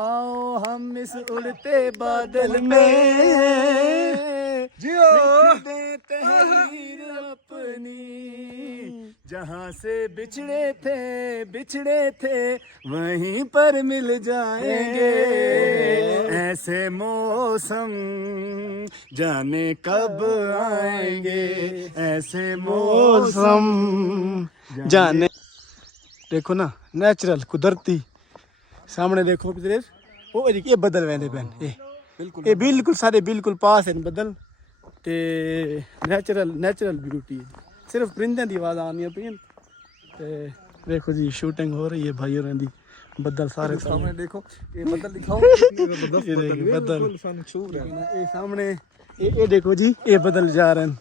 आओ हम इस उड़ते बादल में जियो लिख दे तहरीर अपनी, जहाँ से बिछड़े थे वहीं पर मिल जाएंगे। ऐसे मौसम जाने कब आएंगे, ऐसे मौसम जाने। देखो ना नेचुरल कुदरती सामने देखो किधर वो ये बदल वैंदे पैन ये बिल्कुल सारे बिल्कुल पास है बदल ते नेचुरल ब्यूटी सिर्फ परिंदे की आवाज़ आनी पे ते देखो जी शूटिंग हो रही है भाई होरें दी बदल सारे सामने देखो ये बदल दिखाओ बदल ये सामने ये देखो जी ये बदल जा रहे हैं।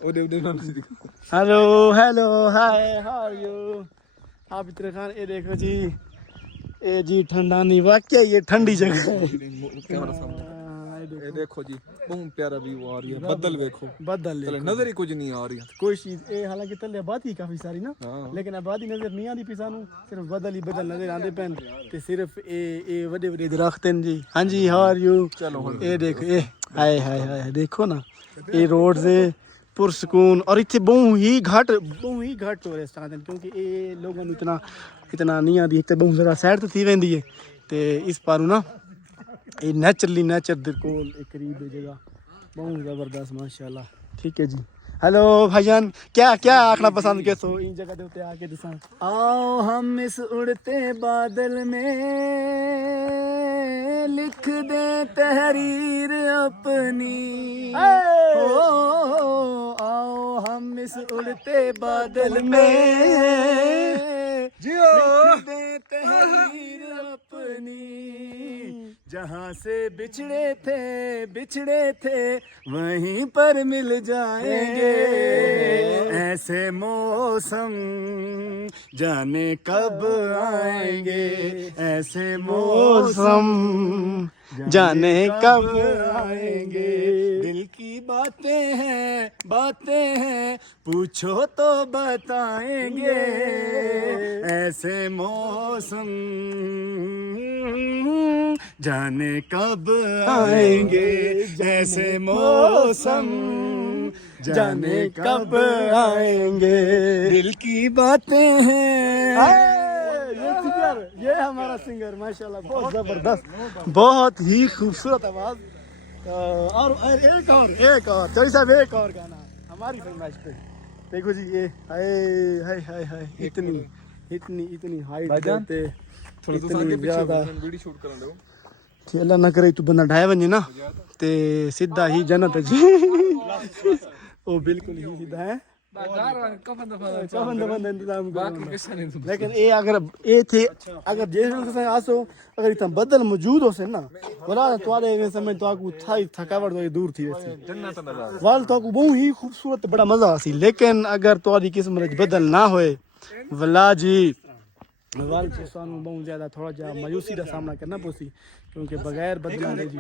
Hello hello hi how are you आप इतने खान ये देखो जी ये जी ठंडा नहीं वाकई ये ठंडी जगह है। ये देखो जी बहुत प्यारा व्यू आ रही है बदल देखो बदल नजर ही कुछ नहीं आ रही कोई चीज ये हालांकि तले आबादी काफी सारी ना लेकिन आबादी नजर नहीं आती पिसानू सिर्फ बदल ही बदल नजर आते पैन ते सिर्फ ये वडे वडे दरख्त हैं जी। हाँ जी हाउ आर यू चलो ये देखो ये हाय हाय हाय देखो ना ये रोड से पुरसकून और इतने बहु ही घट टूरिस्ट आते हैं क्योंकि ये लोगों को इतना नहीं आती इतने बहुत ज़्यादा सैर तो थी वेंदी है तो इस पारू ना ये नेचर दे कोल एक करीब जगह बहुत ज़बरदस्त माशाल्लाह। ठीक है जी हेलो भाईजान क्या आखना पसंद के सो इन जगह देते आके दिसा आओ हम इस उड़ते बादल में लिख दे तहरीर अपनी आओ हम इस उड़ते बादल में जियो लिख दे तहरीर अपनी, जहाँ से बिछड़े थे वहीं पर मिल जाएंगे। ऐसे मौसम जाने कब आएंगे, ऐसे मौसम जाने कब आएंगे। दिल की बातें हैं पूछो तो बताएंगे। ऐसे मौसम जाने कब आएंगे, ऐसे मौसम जाने कब आएंगे। दिल की बातें हैं। ये हमारा सिंगर माशाल्लाह बहुत जबरदस्त बहुत ही खूबसूरत आवाज। और एक और चौधरी साहब एक और गाना हमारी फरमाइश पे देखो जी ये हाय हाय हाय इतनी हाइट देते इतनी ज्यादा वीडियो शूट करन दो अल्लाह ना करे तू बंदा ढाई वजे ना ते सीधा ही जन्नत है जी। वो बिल्कुल ही सीधा है कफन दफन इंतजाम लेकिन ये अगर ये थे अगर जैसे आसो अगर इतना बदल मौजूद हो से ना बोला तुम्हारे समय तो आपको थकावट तो दूर थी वैसे वाल तो आपको बहुत ही खूबसूरत बड़ा मजा आसी। लेकिन अगर तुम्हारी किस्मत बदल ना होए वला जी वाल से सानू बहुत ज्यादा थोड़ा जा मायूसी का सामना करना पोसी क्योंकि बगैर बदला जी